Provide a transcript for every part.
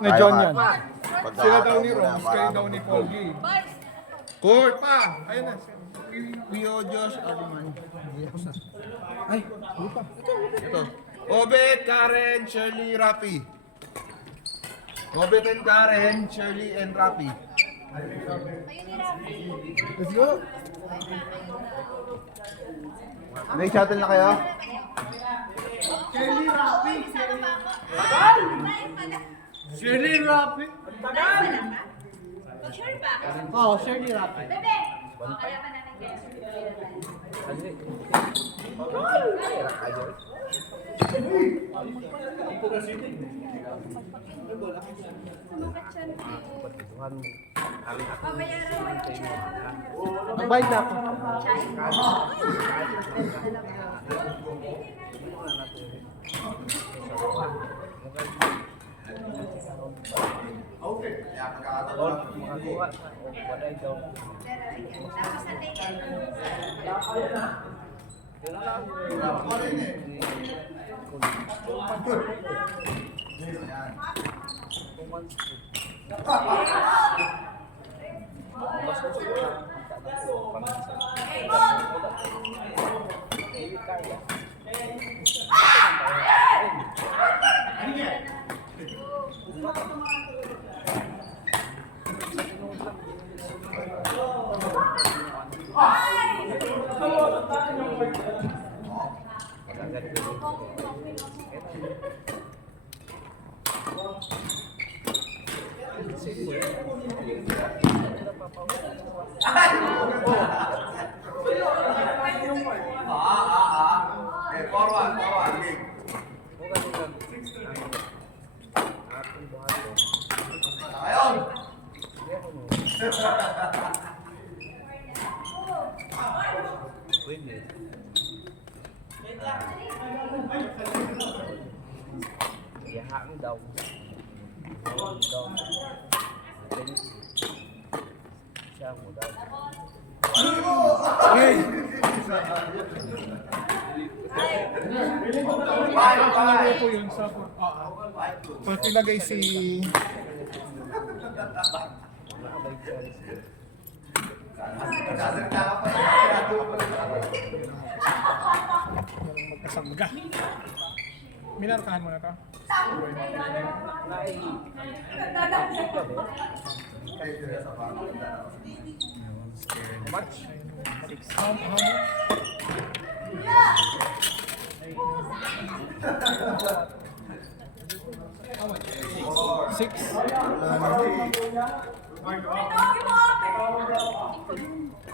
Ni John yan. Sila daw ni Rose, kayo daw ni Polgy. Court pa! Ayun na. Rio Diyos, ako man. Ay, hindi pa. Ito. Obet, Karen, Shirley, Rapi. Obet and Karen, Shirley and Rapi. Let's go. May shuttle na kayo? Shirley Rapi. Shirley Rapi. Mag-share ba? Oo, Shirley Rapi. Bebe! Kaya pa namin guys. Magbayad na ako. Hãng đồng sang một đây Paano po yun sa... Pag ilagay si... Magkasangga. Minarkahan mo na to? How much? 6.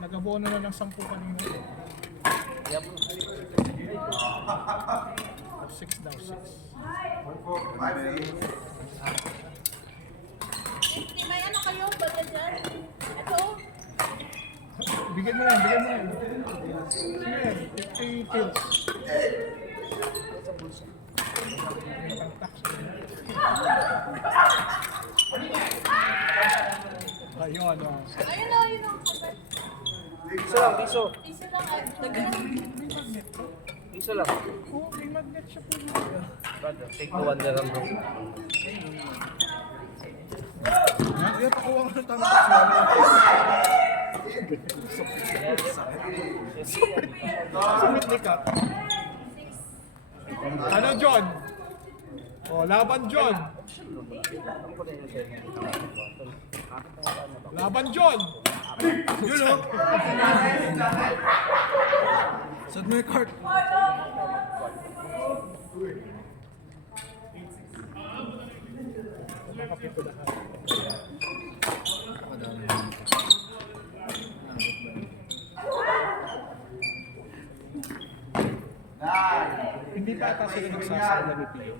Nag-abono na ng 10 kanina. 6 daw, 6. May ano kayo? Bata dyan? Ito? Bigyan mo yan, bigyan mo yan. Sige yan, 50 pills. May pang-tax. Ayun, oh. Ayun o, yun o. Isa lang, piso. Isa lang ay. Nagano. May magnet to? Piso lang. Oo, may magnet siya po. Brother, take the one na lang bro. Kaya pakuha ko ng tama. Sumit ni Kat. Ano, John? Oh, laban, John. Laban, John. Yun, oh. Sad mo yung cart. Hindi pa ata sila nagsasala ni Pio.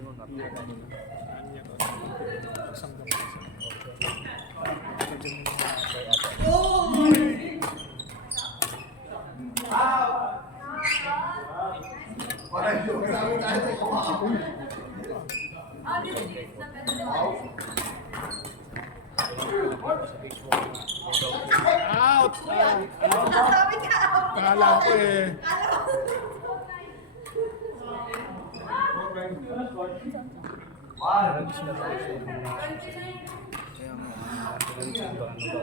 Out! Sabi ka. Kala ko eh. Ito, ano ba?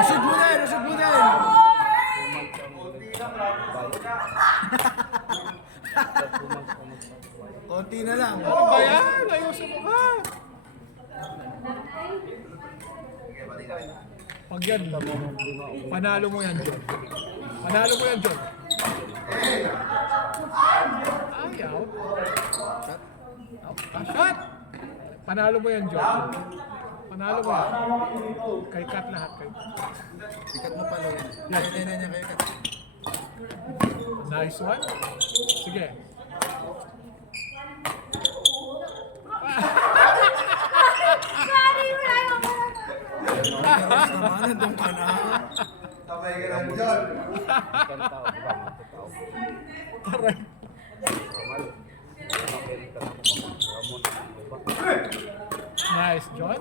Usod mo din, usod mo din. Konti na lang. Ano ba yan? Ayusin mo ka. Pag yan, panalo mo yan, John. Panalo mo yan, John. Ayaw. Shot! Panalo mo yan, John. Panalo mo yan. Kay cut lahat. Kay Sikat mo pala yun. Yan niya kayo kat. Nice one. Sige. Samanan doon ka na. Sabay ka lang dyan. Ikan tao, di ba? Matutao. Aray. Normal. Makikita na ako. Ramon, di ba? Nice, John.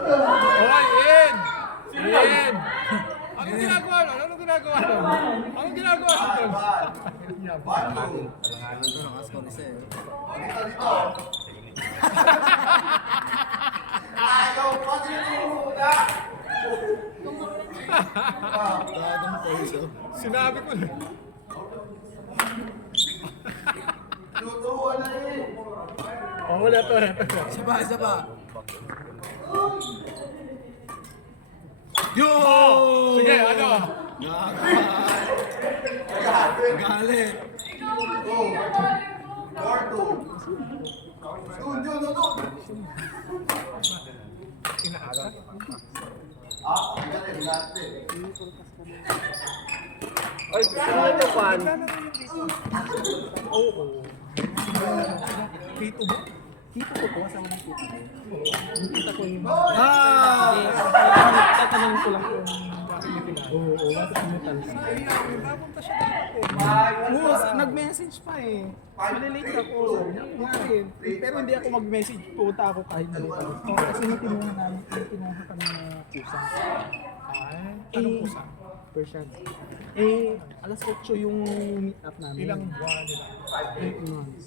Oy, in! In! Anong ginagawa nun? Anong ginagawa nun? Anong ginagawa nun? Alanganin. Ito na kaskon isa eh. Dito, dito. Ayaw pa dito muna. Dadong poiso. Sinabi ko na. Tuturuan na eh. Oh, wala to. Isa pa, isa pa. Yo! Sige, ano? Galit. Go. Cartoon. Doon. Inaasar. Galing natin. Ay, gusto mo ito, pan? Oo. Tito mo? Tito ko po, kasama ng tito ko. Yung tita ko yung... Ah! Tatanungin ko lang kung... Bakit hindi pinalo? Oo, bakit pumutalsik? Napunta siya dito. Oo, nag-message pa eh. Malilate ako. Sabi niya, nga rin. Pero hindi ako mag-message. Puta ako kahit malilate ako. Kasi may tinuha namin, may tinuha kami na pusa. Ay, anong pusa? Persian. Eh, alas 8 yung meet up namin. Ilang buwan nila? 8 months.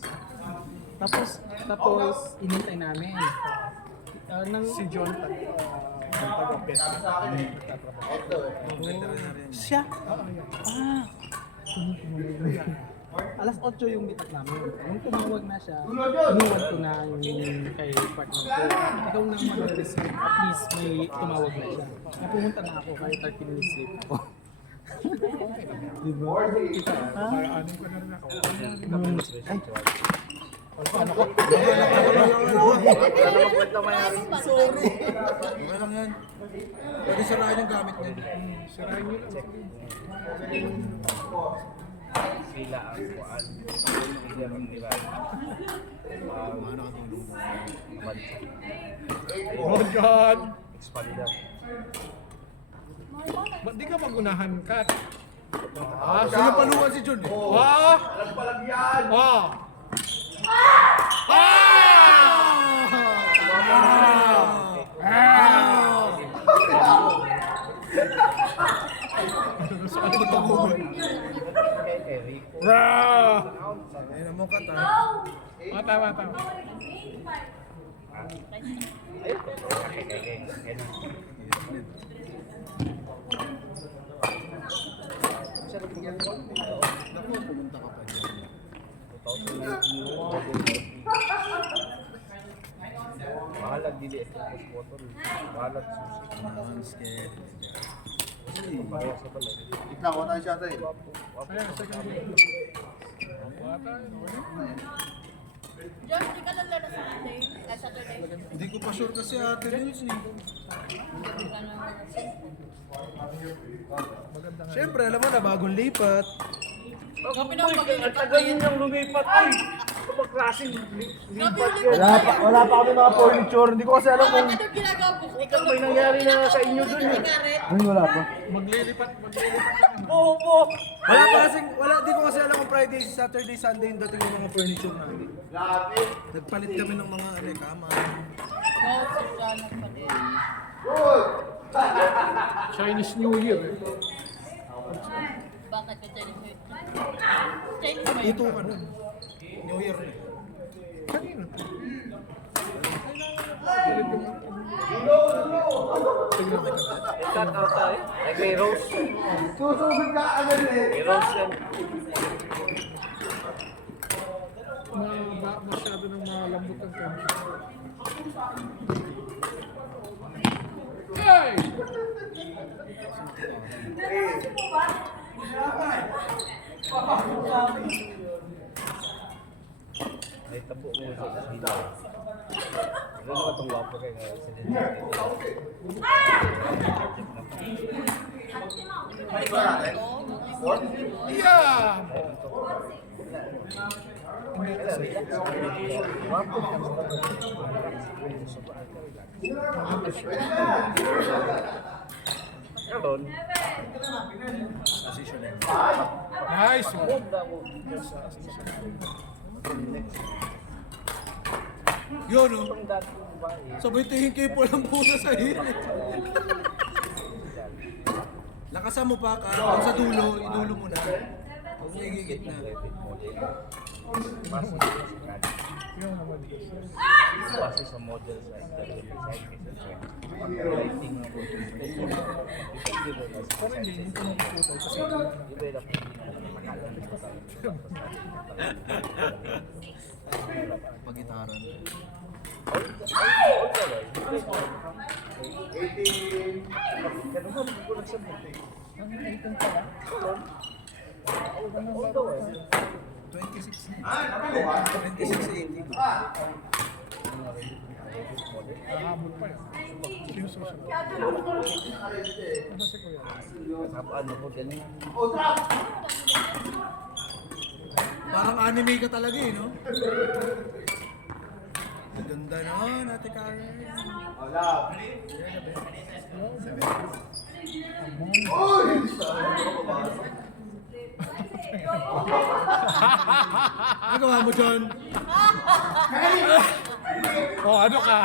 Tapos, inintay namin. Nang, Si John, taga-pes. siya? Alas 8 yung bitak namin. Nung tumawag na siya, inuwan ko na yung kay partner ko. Ikaw na mag-receive. At least may tumawag na siya. Napumunta na ako kaya 30 minutes late ako. Diba? Kaya anin ko na rin ako. Kwenta mayari. Sorry. Okay lang yan. Pwede sarahin yung gamit niya. Sirahin nyo lang. Sila ang kuan. Hindi ang nila. Bansa. Oh, John! Expander. Ba't di ka magunahan, Kat? Sino paluan si John eh? Oh! Palagyan. Oh! Kay Eric. Rah! Ayun mo Kat ha. Oh, tama. Kay Naku, pumunta ka pa dyan. Bahalag dili tapos motor. Bahalag susi. Naman scared. Parehas sa balay. Tignan ko na siya tayo. Ayan, second game. Bata, John, hindi ka nalala sa Monday? Saturday? Hindi ko pa sure kasi ate Nils eh. Siyempre, alam mo na, bagong lipat. Kapi na mag-iipat. Ang tagal yun yung lumipat. Ay! Ito ba klaseng lipat yun? Wala pa kami mga furniture. Hindi ko kasi alam kung... Ano ginagawa mo? Ikaw May nangyari na sa inyo dun eh. Ay, wala pa. maglilipat. Oo po! Wala pa kasi, di ko kasi alam kung Friday, Saturday, Sunday yung dating yung mga furniture namin. Nagpalit kami ng mga kama. Chinese New Year eh. Bakit ka Chinese New Year? Chinese New Year. Ito ka nun. New Year na. Kanino? Shout out tayo. Ay, kay Rose. Susugod ka agad eh. Kay Rose yan. Masyado nang malambot ang tension. Hey! Ay, tabo mo sa kasino. Ano naman itong wapo kayo ngayon sa Lindsay? Yeah! Meron. Nice one. Yun, no? Sabay tingin kayo po lang puso sa hirit. Lakasan mo pa ka. Kung sa dulo, idulo mo na. Huwag mo igigit na. Base sa model sa internet site lighting mo. Pero hindi, yung pinag-photo kasi Develop. Pagitaran. Nahabol pa yan. Yung social. Ano si Kuya? Ano ko ganun. Parang anime ka talaga eh, no? Ang ganda na, Ate Karen. Ano gawa mo dyan? Oh, ano ka?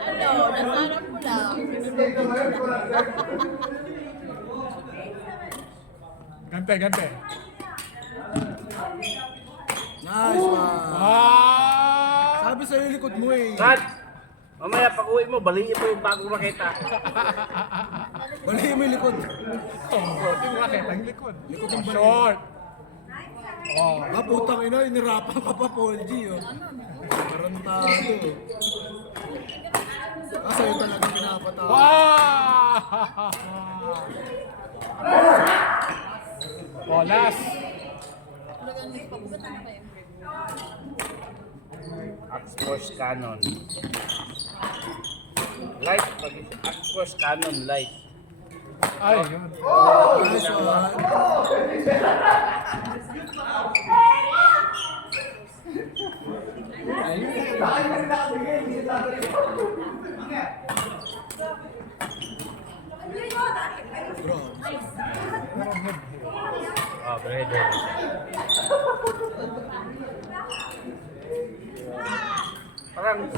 Ano? Nasaran ko lang. Ano? Nasaran ko lang. Gante, gante. Nice one. Ah! Sabi sa'yo yung likod mo eh. Kat! Mamaya pag uwi mo, baliin mo yung bagong raketa. Balihin mo yung likod. Oh, yung racket, ang likod. Likod ng balik. Short. Oh. Ah, putang ina, inirapan ka pa, Paul G, oh. Tarantado. Ah, sa'yo talaga pinapatawa. Wow! Oh, last. X-Force Canon. Light. X-Force Canon Light. Ay, yun. Nice one. Bro, Oh, brother.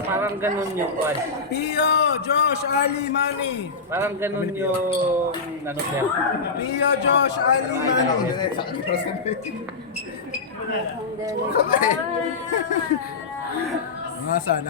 Parang ganun yung quad. Pio, Josh, Ali, Manny. Parang ganun yung ano siya. Pio, Josh, Ali, Manny. Nga sana.